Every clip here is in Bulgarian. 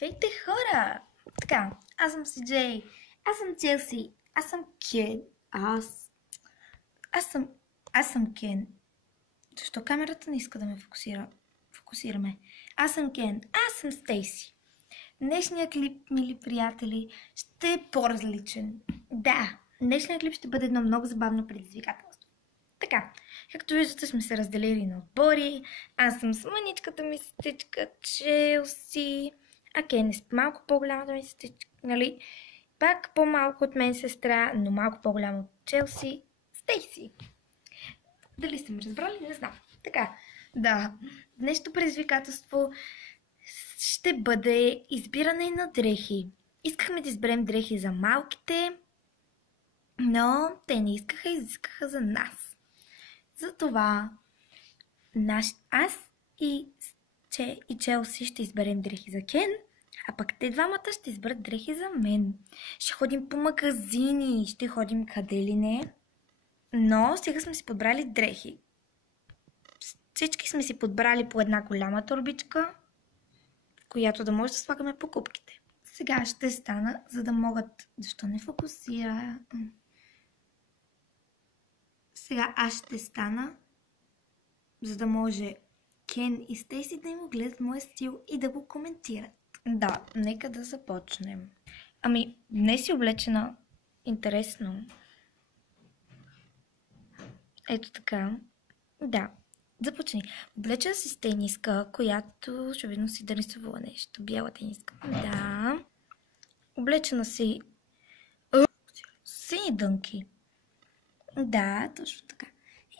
Здравейте, хора! Така, аз съм Си Джей, аз съм Челси, аз съм Кен, аз съм Кен. Защо камерата не иска да ме фокусираме? Аз съм Кен, аз съм Стейси. Днешният клип, мили приятели, ще е по-различен. Да, днешният клип ще бъде едно много забавно предизвикателство. Така, както виждате, сме се разделили на отбори. Аз съм с мъничката ми сестричка Челси, а Кен е с малко по-голямата ми сестричка, нали? Пак по-малко от мен сестра, но малко по-голяма от Челси, Стейси. Дали сте ме разбрали? Не знам. Така, да, днешното предизвикателство ще бъде избиране на дрехи. Искахме да изберем дрехи за малките, но те не искаха, изискаха за нас. Затова аз и Челси ще изберем дрехи за Кен, а пък те двамата ще изберат дрехи за мен. Ще ходим по магазини, ще ходим къде ли не, но сега сме си подбрали дрехи. Всички сме си подбрали по една голяма торбичка, в която да може да слагаме покупките. Сега ще стана, за да могат... Защо не фокусира? Сега аз ще стана, за да може Кен и Стейси да им гледат моя стил и да го коментират. Да, нека да започнем. Ами, днес си облечена интересно. Ето така. Да, започни. Облечена си с тениска, която очевидно си да рисувала нещо. Бяла тениска. Да. Облечена си сини дънки. Да, точно така.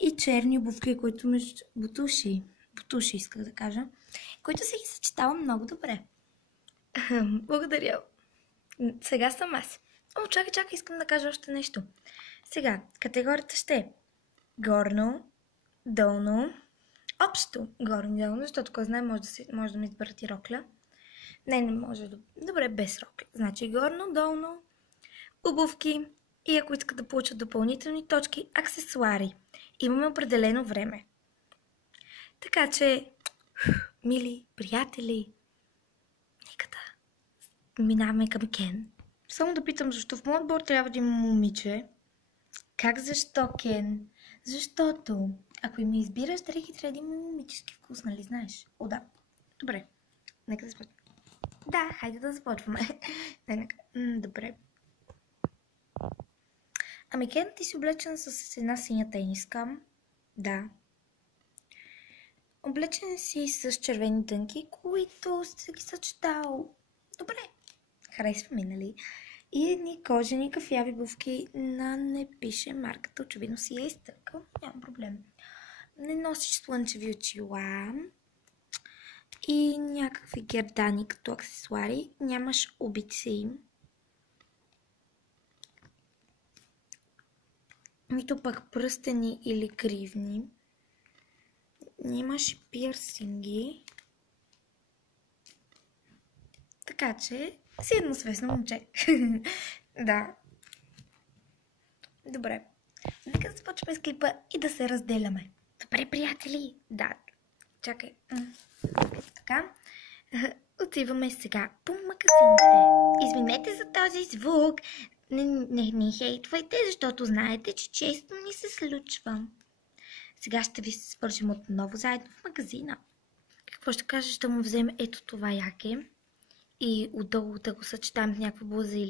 И черни обувки, които между бутуши исках да кажа, които се ги съчетавам много добре. Благодаря. Сега съм аз. Чакай, искам да кажа още нещо. Сега, категорията ще е горно, долно, общо горно и долно, защото кой знае, може да ми изберат и рокля. Не може да... Добре, без рокля. Значи горно, долно, обувки и ако искат да получат допълнителни точки, аксесуари. Имаме определено време. Така че, мили приятели, нека да минаваме към Кен. Само да питам, защо в моят отбор трябва да има момиче? Как защо, Кен? Защото, ако ми избираш дрехи, трябва да има момически вкус, нали знаеш? О, да. Добре. Нека да започваме. Да, хайде да започваме. Добре. Ами Кен, ти си облечен с една синя тениска. Да. Облечен си с червени дънки, които си ги съчетал. Добре. Харесва ми, нали? И едни кожени кафяви обувки на не пише марката. Очевидно си я изтъркал. Няма проблем. Не носиш слънчеви очила. И някакви гердани като аксесуари. Нямаш обици. Нито пък пръстени или кривни. Нямаш пирсинги. Така че си едно свестно момче. Да. Добре. Нека да започваме с клипа и да се разделяме. Добре, приятели? Да. Чакай. Така. Отиваме сега по магазините. Извинете за този звук. Не хейтвайте, защото знаете, че често ни се случва. Сега ще ви се свържим отново заедно в магазина. Какво ще кажеш да му вземе ето това яке и отдолу да го съчетаем с някаква блуза или